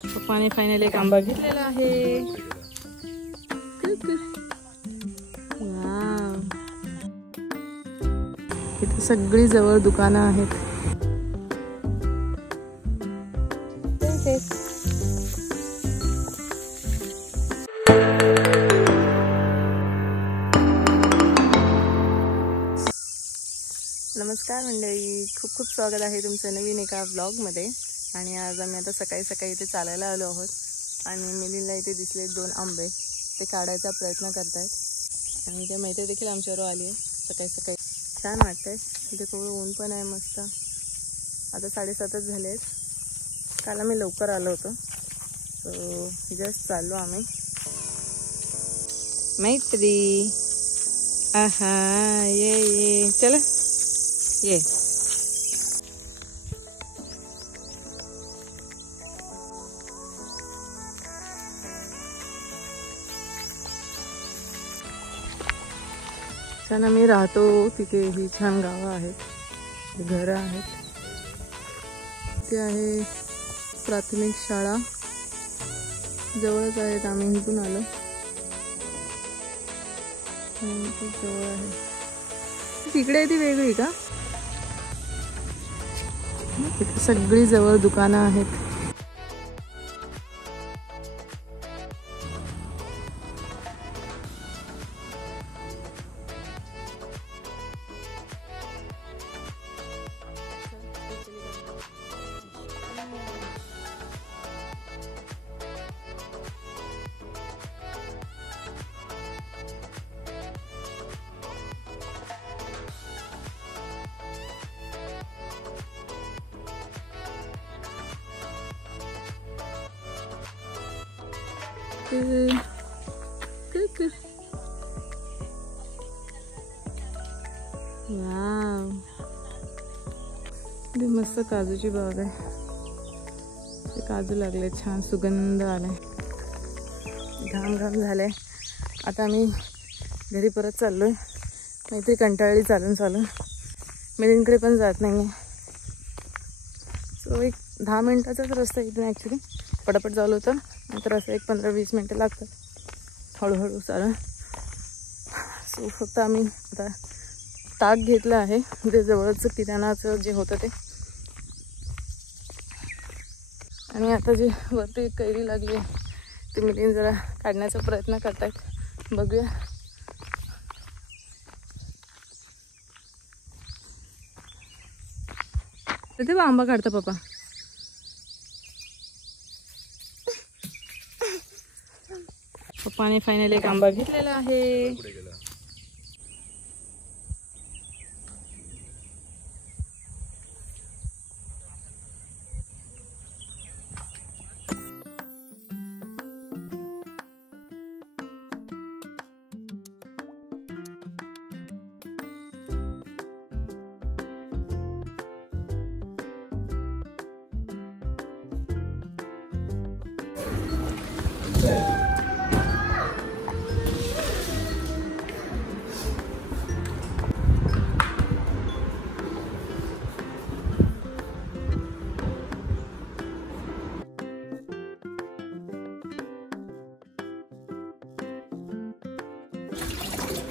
पप्पाने फायनली एक आंबा घेतलेला आहे। वाव, इथे सगळी जवळ दुकानं आहेत। नमस्कार मंडळी, खूप खूप स्वागत आहे तुमचं नवीन एका ब्लॉगमध्ये। आणि आज आम्ही आता सकाळी सकाळी इथे चालायला आलो आहोत आणि मिलिंदला इथे दिसले 2 आंबे, ते काढायचा प्रयत्न करतायत। आणि ते मैत्री देखील आमच्यावर आली आहे सकाळी सकाळी। छान वाटतंय, इथे खूप ऊन पण आहे मस्त। आता 7:30 झाले आहेत, काल आम्ही लवकर आलो होतो, सो जस्ट चाललो आम्ही। मैत्री, आहा, ये चला ये। छान आम्ही राहतो तिथे ही छान गावं आहेत, घरं आहेत। ते आहे प्राथमिक शाळा, जवळच आहेत, आम्ही इथून आलो जवळ आहे। तिकडे ती वेगळी का? इथे सगळी जवळ दुकानं आहेत। वाव, इथे मस्त काजूची बाग आहे, ते काजू लागले, छान सुगंध आलाय, घाम घाम झालाय। आता आम्ही घरी परत चाललोय, नाहीतरी कंटाळली चालून चालून, मिलिंदकडे पण जात नाहीये। सो एक 10 मिनिटाचाच रस्ता इथून, ॲक्च्युली पटापट चालू होतं, नंतर असं एक 15-20 मिनटं लागतात हळूहळू चालून। सो फक्त आम्ही आता ताक घेतलं आहे, जे जवळचं किराणाचं जे होतं ते। आणि आता जे वरती एक कैरी लागली आहे, ते मिलिंद जरा काढण्याचा प्रयत्न करतायत, बघूया। तिथे आंबा काढता पप्पा। पप्पाने फायनली एक आंबा घेतलेला आहे।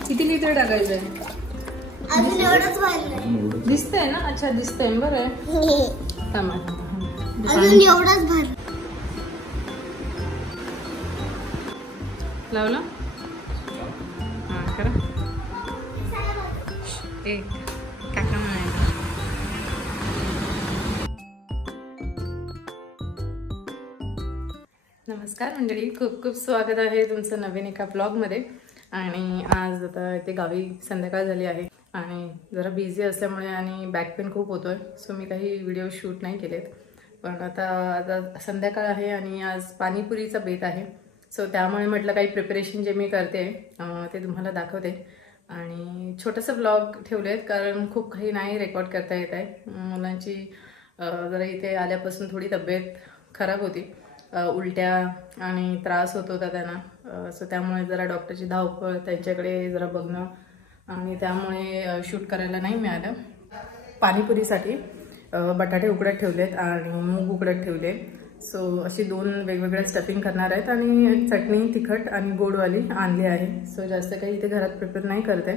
किती लिटर टाकायचंय? अजून एवढंच भरलंय, दिसतंय ना? अच्छा दिसतंय, बरं आहे। थांबा, अजून एवढंच भर लावला। हा करा, एक काका म्हणायला। नमस्कार मंडळी, खूप खूप स्वागत आहे तुमचं नवीन एका ब्लॉगमध्ये। आणि आज आता इथे गावी संध्याकाळ झाली आहे आणि जरा बिझी असल्यामुळे आणि बॅक पेन खूप होतोय, सो मी काही व्हिडिओ शूट नाही केलेत। पण आता संध्याकाळ आहे आणि आज पाणीपुरीचा बेत आहे, सो त्यामुळे म्हटलं काही प्रिपरेशन जे मी करते ते तुम्हाला दाखवते। आणि छोटंसं ब्लॉग ठेवले आहेत, कारण खूप काही नाही रेकॉर्ड करता येत आहे। मुलांची जरा इथे आल्यापासून थोडी तब्येत खराब होती, उलट्या आणि त्रास होत होता त्यांना, सो त्यामुळे जरा डॉक्टरची धावपळ, त्यांच्याकडे जरा बघणं, आणि त्यामुळे शूट करायला नाही मिळालं। पाणीपुरीसाठी बटाटे उकडत ठेवलेत आणि मूग उकडत ठेवले, सो अशी 2 वेगवेगळ्या स्टफिंग करणार आहेत आणि चटणी तिखट आणि गोडवाली आणली आहे. सो जास्त काही इथे घरात प्रिपेअर नाही करते.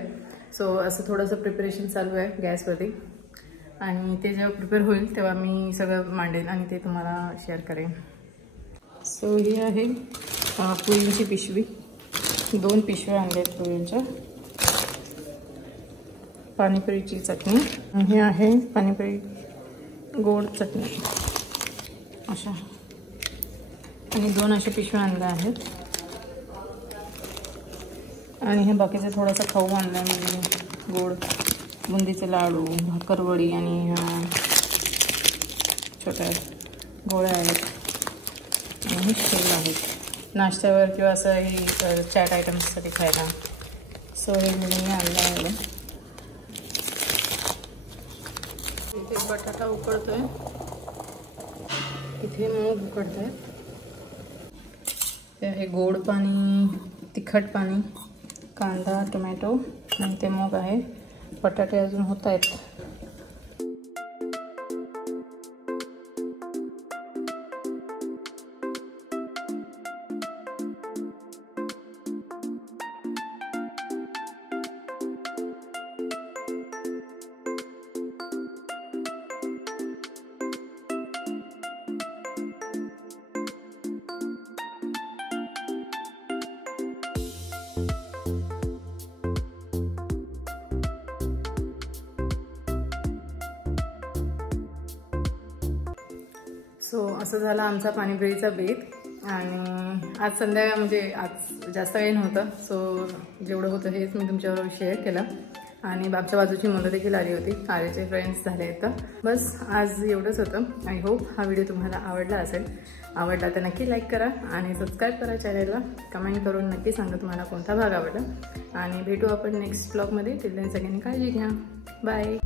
सो असं थोडंसं प्रिपरेशन चालू आहे गॅसवरती आणि ते जेव्हा प्रिपेअर होईल तेव्हा मी सगळं मांडेन आणि ते तुम्हाला शेअर करेन. सो ही आहे पुरींची पिशवी. 2 पिशव्या आणल्या आहेत पुरींच्या. पाणीपुरीची चटणी. हे आहे पाणीपुरी गोड चटणी अशा आणि 2 अशा पिशव्या आणल्या आहेत. आणि हे बाकीचं थोडंसं खाऊ आणलं म्हणजे गोड बुंदीचे लाडू, भाकरवडी आणि छोट्या गोळ्या आहेत आणि हे शेल आहेत नाश्त्यावर किंवा असं हे चॅट आयटम्ससाठी खायला. सो हे मुलींनी आणलं आहे. इथे बटाटा उकडतोय, इथे मूग उकडतोय. हे गोड पाणी, तिखट पाणी, कांदा, टोमॅटो आणि ते मूग आहे. बटाटे अजून होत आहेत. सो असं झालं आमचा पाणीपुरीचा बेत. आणि आज संध्याकाळ म्हणजे आज जास्त काही नव्हतं. सो जेवढं होतं हेच मी तुमच्याबरोबर शेअर केलं. आणि आमच्या बाजूची मुलं देखील आली होती, आर्याचे फ्रेंड्स झाले आहेत. बस आज एवढंच होतं. आय होप हा व्हिडिओ तुम्हाला आवडला असेल. आवडला तर नक्की लाईक करा आणि सबस्क्राईब करा चॅनलला. कमेंट करून नक्की सांगा तुम्हाला कोणता भाग आवडला. आणि भेटू आपण नेक्स्ट ब्लॉगमध्ये. टिल देन सगळ्यांनी काळजी घ्या. बाय.